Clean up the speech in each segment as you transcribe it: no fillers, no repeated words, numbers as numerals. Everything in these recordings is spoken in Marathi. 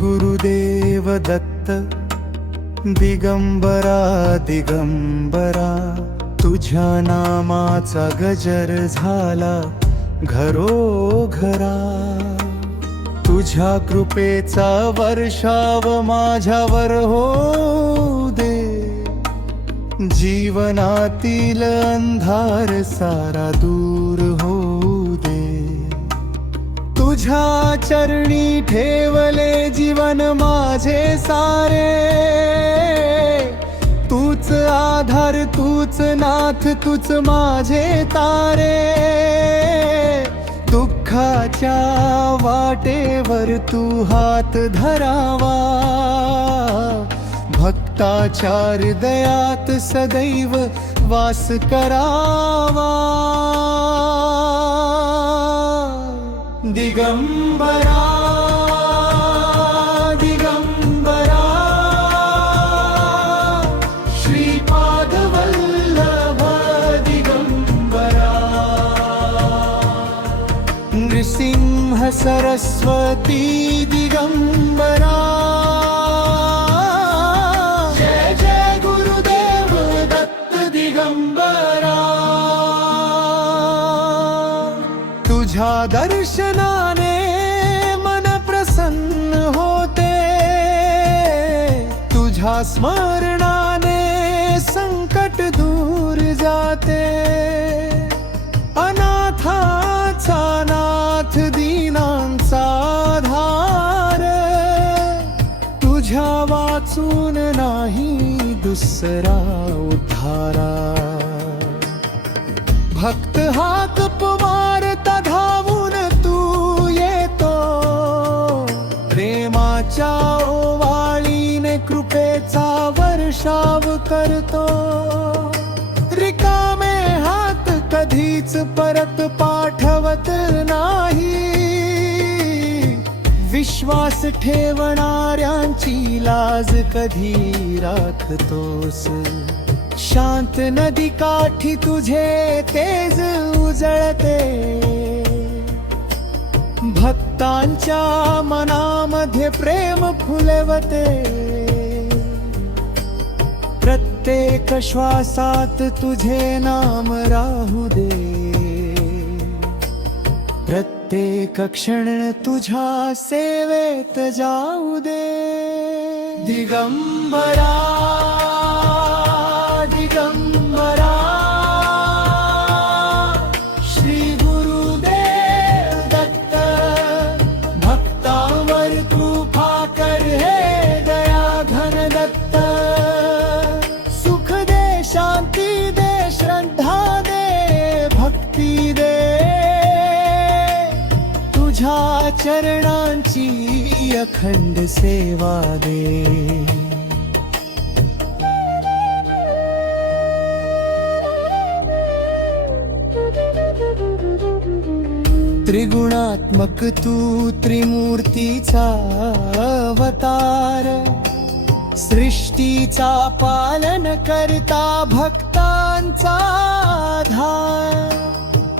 गुरुदेव दत्त दिगंबरा दिगंबरा, तुझ्या नामाचा गजर झाला घरोघरा। तुझ्या कृपेचा वर्षाव माझ्यावर होऊ दे, जीवनातील अंधार सारा दूर होऊ दे। तुझ्या चरणी ठेवले जीवन माझे सारे, तूच आधार तूच नाथ तूच माझे तारे। दुःखाच्या वाटेवर तू हात धरावा, भक्ताच्या हृदयात सदैव वास करावा। दिगंबरा दिगंबरा, श्रीपाद वल्लभ दिगंबरा। नृसिंह सरस्वती दिगंबरा, जय जय गुरुदेव दत्त दिगंबरा। तुझ्या दर्शनाने मन प्रसन्न होते, तुझ्या स्मरणाने संकट दूर जाते। अनाथाचा नाथ दीनांचा आधार, तुझ्या वाचून नाही दुसरा उद्धारा। भक्त हाक मारता धावून तू येतो, प्रेमाच्या ओवाळीने कृपेचा वर्षाव करतो। रिकामे हात कधीच परत पाठवत नाही, विश्वास ठेवणाऱ्यांची लाज कधी राखतोस। शांत नदी काठी तुझे तेज उजळते, भक्तांच्या मनामध्ये प्रेम फुलवते। प्रत्येक श्वासात तुझे नाम राहू दे, प्रत्येक क्षण तुझ्या सेवेत जाऊ दे। दिगंबरा दिगंबरा, श्री गुरुदेव दत्त, भक्तांवर कृपा कर हे दया घन दत्त। सुख दे शांती दे श्रद्धा दे भक्ती दे, तुझ्या चरणांची अखंड सेवा दे। त्रिगुणात्मक तू त्रिमूर्तीचा अवतार, सृष्टीचा पालन करता भक्तांचा आधार।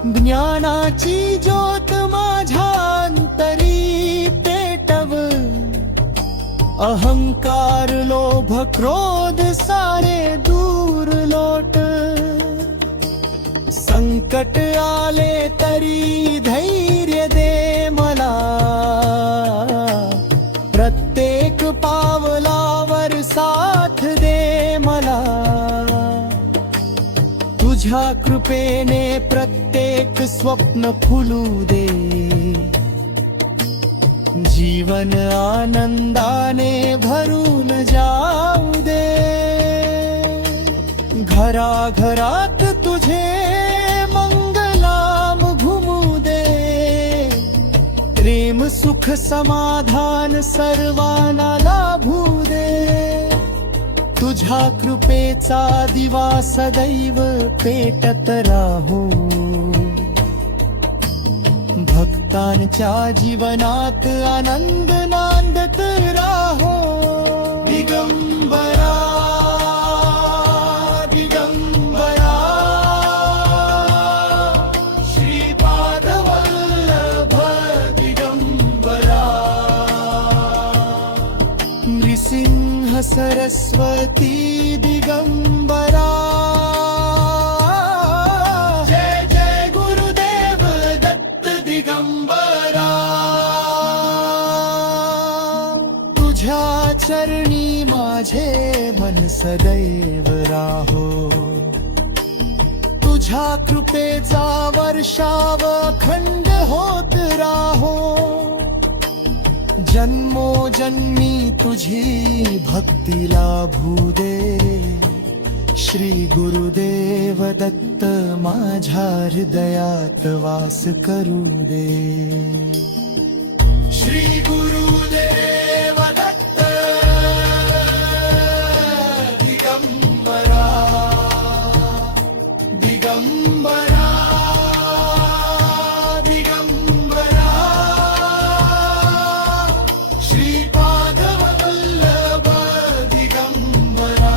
ज्ञानाची ज्योत माझ्या अंतरी पेटव, अहंकार लोभ क्रोध सारे दूर लोट। संकट आले तरी धैर्य दे मला, प्रत्येक पावलावर साथ दे मला। तुझ्या कृपेने प्रत्येक स्वप्न फुलू दे, जीवन आनंदाने भरून जाऊ दे। घराघरात तुझे मंगलाम घुमू दे, प्रेम सुख समाधान सर्वांना लाभू दे। तुझ्या कृपेचा दिवा सदैव पेटत राहू, भक्तांच्या जीवनात आनंद नांदत राहो। दिगंबरा दिगंबरा, श्रीपाद वल्लभ दिगंबरा। सरस्वती दिगंबरा। जय जय गुरुदेव दत्त दिगंबरा। तुझ्या चरणी माझे मन सदैव राहो, तुझ्या कृपेचा वर्षाव अखंड होत राहो। जन्मोजन्मी तुझी भक्ती लाभू दे, श्री गुरुदेव दत्त माझ्या हृदयात वास करू दे। श्री गुरुदेव दत्त दिगंबरा दिगंबरा दिगंबरा। श्रीपाद वल्लभ दिगंबरा।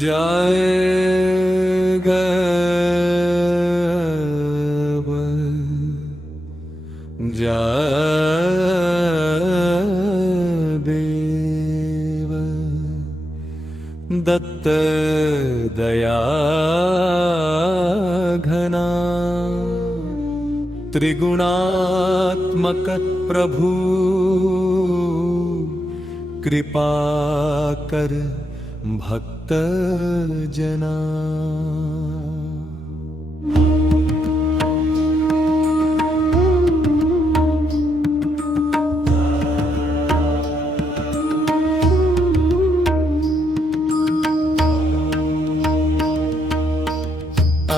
जय गव जय देव दत्त दया घना। त्रिगुणात्मक प्रभु कृपा कर भक्त जना।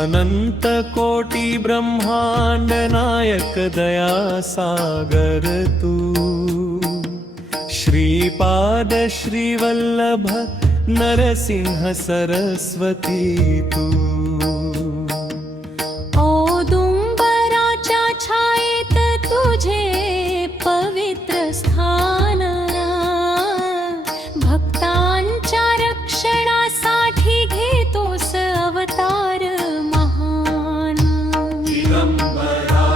अनंत कोटि ब्रह्मांड नायक दया सागर तू। श्रीपाद श्रीवल्लभ नरसिंह सरस्वती तू। औदुंबराच्या छायेत तुझे पवित्र स्थान, भक्तांच्या रक्षणासाठी घेतोस अवतार महान। दिगंबरा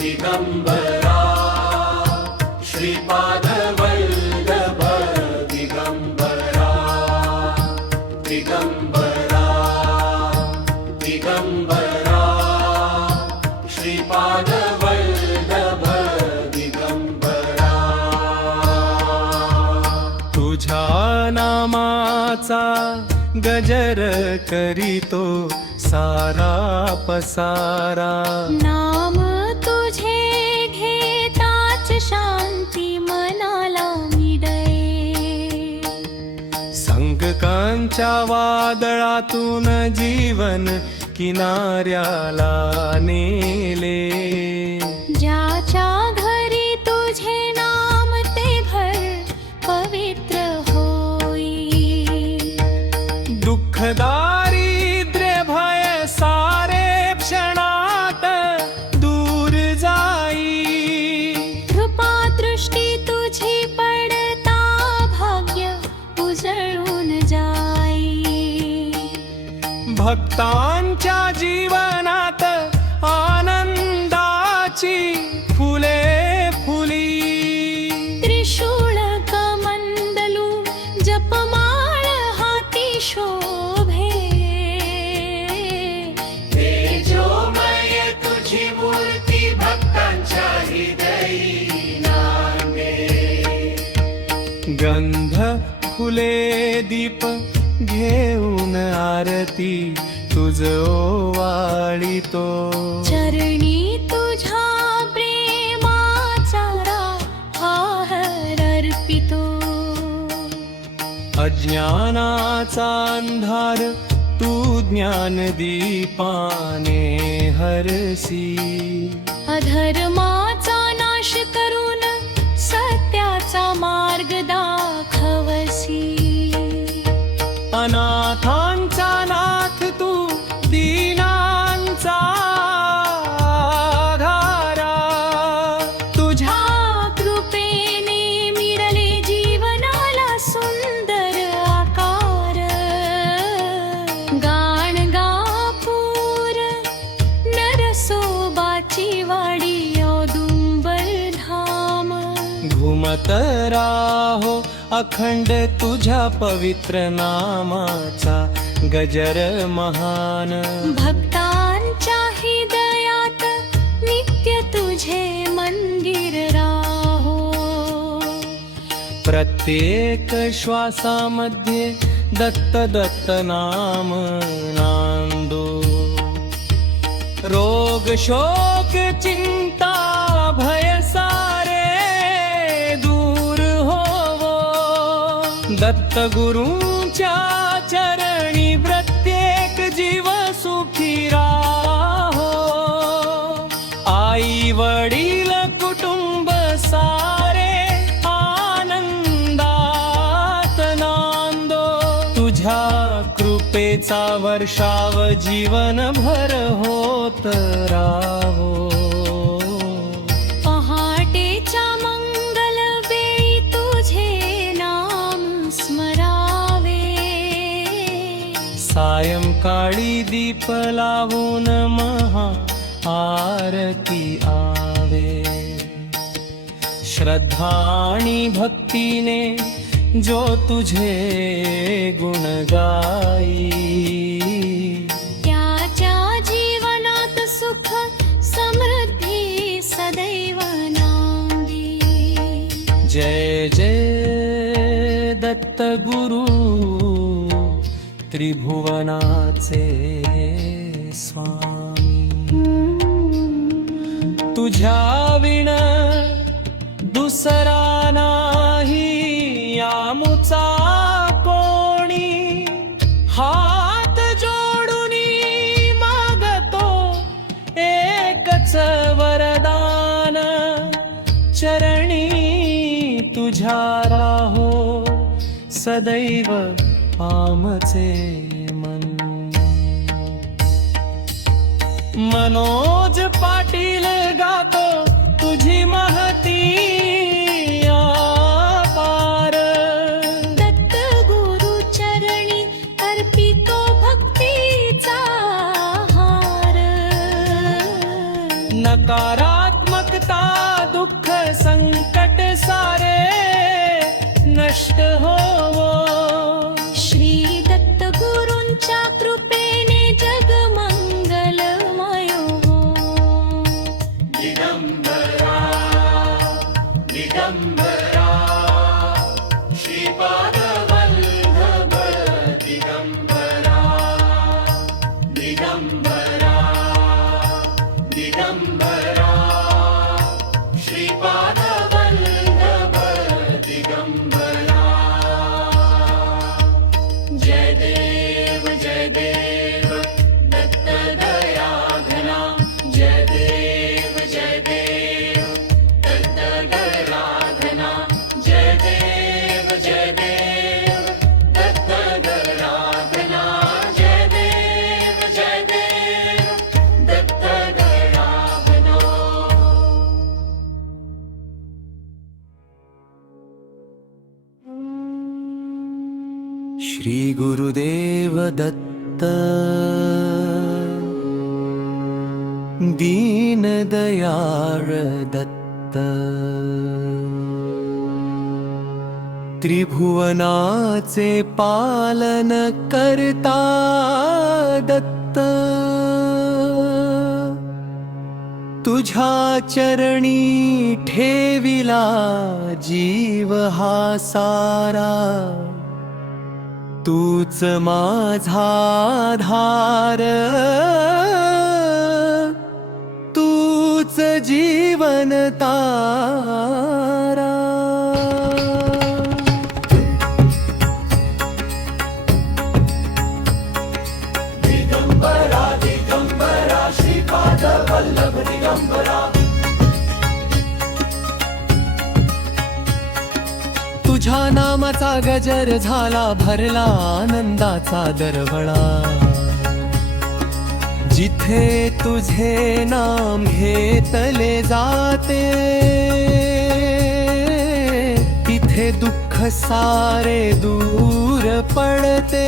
दिगंबरा श्रीपाद वल्लभ दिगंबरा दिगंबरा दिगंबरा श्रीपाद वल्लभ दिगंबरा। तुझ्या नामाचा गजर करीतो सारा पसारा। नाम तुझे घेताच शांती मनाला मिळे। संकटांच्या वादळातून जीवन किनाऱ्याला नेले। ज्याच्या घरी तुझे नाम ते घर पवित्र होई। दुःख दारिद्र्य भय सारे क्षणात दूर जाई। कृपा दृष्टी तुझी पडता भाग्य उजळून जाई। भक्तांच्या जीवनात आनंदाची फुले फुली। त्रिशूळ कमंडलू जपमाळ हाती शोभे। तेजोमय तुझी मूर्ती भक्तांच्या हृदयी नांदे। गंध फुले दीप घेऊन आरती तुझ ओवाळीतो। चरणी तुझ्या प्रेमाचा हार अर्पितो। अज्ञानाचा अंधार तू ज्ञान दीपाने हरसी। अधर्माचा नाश करून सत्याचा मार्ग दाखवसी। अनाथांचा नाथ तू दीना गाणगापूर नरसोबाची वाडी औदुंबर धाम. घुमत राहो अखंड तुझ्या पवित्र नामाचा गजर महान. भक्तांच्या हृदयात नित्य तुझे मंदिर राहो. प्रत्येक श्वासामध्ये दत्त दत्त नाम नांदो. रोग शोक चिंता भय सारे दूर होवो. दत्त गुरूंच्या चरणी प्रत्येक जीव सुखी राहो. आई वडील कुटुंब सारे आनंदात नांदो. तुझ्या कृपेचा वर्षाव जीवनभर होत राहो. पहाटेच्या मंगल वेळी तुझे नाम स्मरावे. सायंकाळी दीप लावून महा आरती आवे. श्रद्धा आणि भक्तीने जो तुझे गुण गाई. त्याच्या जीवनात सुख समृद्धी सदैव नांदी. जय जय दत्त गुरु त्रिभुवनाचे स्वामी. तुझ्या विण दुसरा नाही यामुचा कोणी. हात जोडूनी मागतो एकच वरदान. चरणी तुझ्या राहो सदैव आमचे मन. मनोज पाटील गातो तुझी महती अपार. दत्त गुरु चरणी अर्पितो भक्तीचा हार. नकारात्मकता दुःख संकट सारे नष्ट होवो. श्री दत्त गुरूंच्या कृपेने जग मंगलमय हो. दिगंबरा दिगंबरा श्रीपाद वल्लभ दिगंबरा दिगंबरा दिगंबरा श्रीपाद वल्लभ दिगंबरा. जय देव दत्त दया घना. जय देव दत्त दया घना. जय देव दत्त दया घना. जय देव दत्त दया घना. श्री गुरुदेव दत्त दीन दयाळ दत्त. त्रिभुवनाचे पालन करता दत्त. तुझ्या चरणी ठेविला जीव हा सारा. तूच माझा आधार. तूच जीवन तारा. दिगंबरा दिगंबरा श्रीपाद वल्लभ दिगंबरा. तुझ्या नामाचा गजर झाला भरला आनंदाचा दरवळा. जिथे तुझे नाम घेतले जाते तिथे दुःख सारे दूर पडते.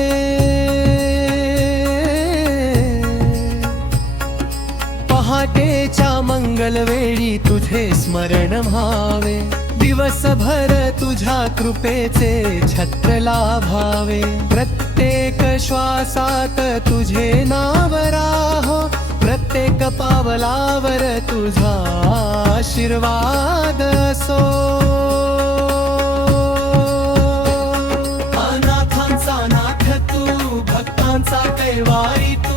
स्मरण व्हावे, दिवसभर तुझ्या कृपेचे छत्र लाभावे. प्रत्येक श्वासात तुझे नाव राहो, प्रत्येक पावलावर तुझा आशीर्वाद असो. अनाथांचा नाथ तू, भक्तांचा कैवारी तू,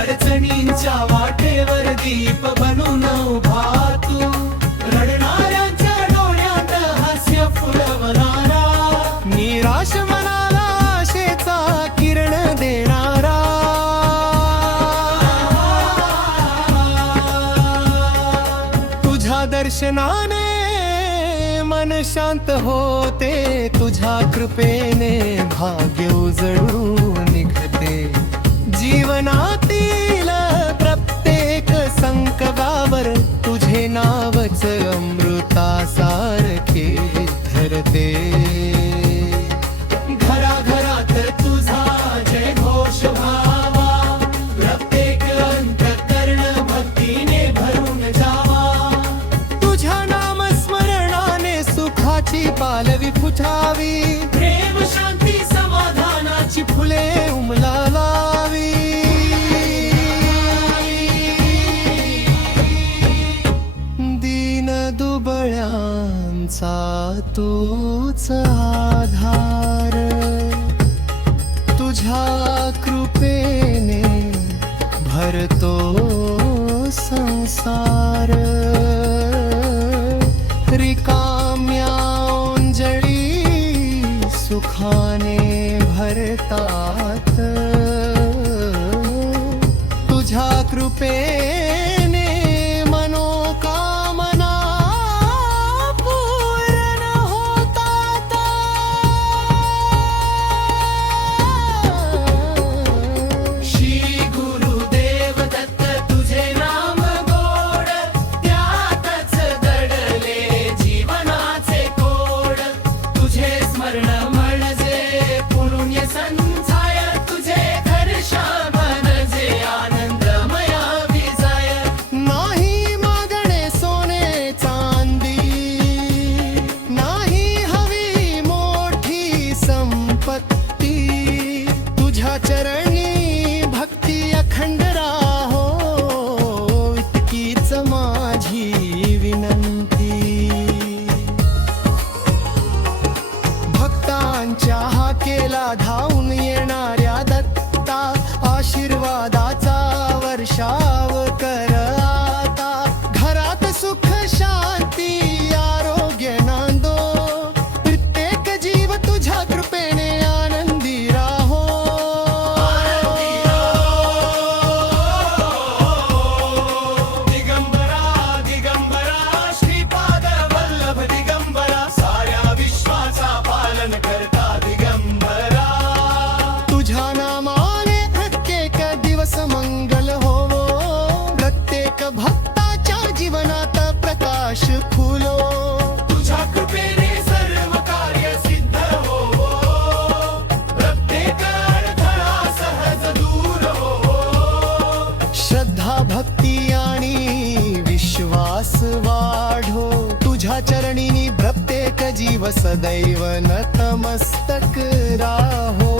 अडचणींच्या वाटेवर दीप बनून उभा तू. रडणाऱ्यांच्या डोळ्यात हास्य फुलवणारा, निराश मनाला आशेचा किरण देणारा. तुझ्या दर्शनाने मन शांत होते, तुझ्या कृपेने भाग्य उजळून निघते. जीवनातील प्रत्येक संकटावर तुझे नावच अमृतासारखे धरते. घराघरात तुझा जय घोष व्हावा, प्रत्येक अंतःकरण भक्तीने भरून जावा. तुझ्या नामस्मरणाने सुखाची पालवी फुटावी, प्रेम शांती समाधानाची फुले उमलावी. दीन दुबळ्यांचा तूच आधार, तुझ्या कृपेने भरतो संसार. रिकाम्या ओंजळी सुखाने भरतात, तुझ्या कृपेने मनोकामना पूर्ण होतात. श्री गुरुदेव दत्त तुझे नाम गोड, त्यातच दडले जीवनाचे कोड. तुझे स्मरण म्हणजे पुण्य संचाय, तुझे दर्शन म्हणजे आनंदमया विजय. नाही मागणे सोने चांदी, नाही हवी मोठी संपत्ती. तुझ्या चरणी भक्ती अखंड राहो, इतकीच माझी विनंती. भक्तांच्या हाकेला धावून येणाऱ्या दत्ता, आशीर्वादाचा वर्षाव कर आता. घरात सुख शांती आरोग्य नांदो, प्रत्येक जीव तुझ्या कृपेने आनंदी राहो. दिगंबरा दिगंबरा श्रीपाद वल्लभ दिगंबरा, साऱ्या विश्वाचा पालन करता दिगंबरा. तुझ्या नामाने प्रत्येक दिवस मंगल होवो, प्रत्येक भक्ताच्या जीवनात प्रकाश फुलो. तुझ्या कृपेने सर्व कार्य सिद्ध होवो, प्रत्येक अडथळा सहज दूर होवो. श्रद्धा भक्ती आणि विश्वास वाढो, तुझ्या चरणीनी प्रत्येक जीव सदैव नतमस्तक राहो.